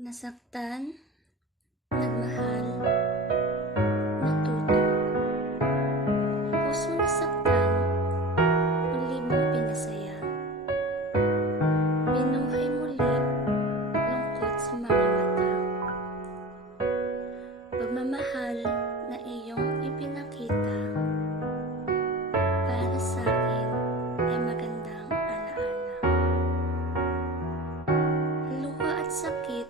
Nasaktan, nagmahal, natuto. Puso nasaktan, muli mong pinasaya. Binuhay muli, lungkot sa mga mata. Pagmamahal na iyong ipinakita, para sa akin ay magandang alaala. Luha at sakit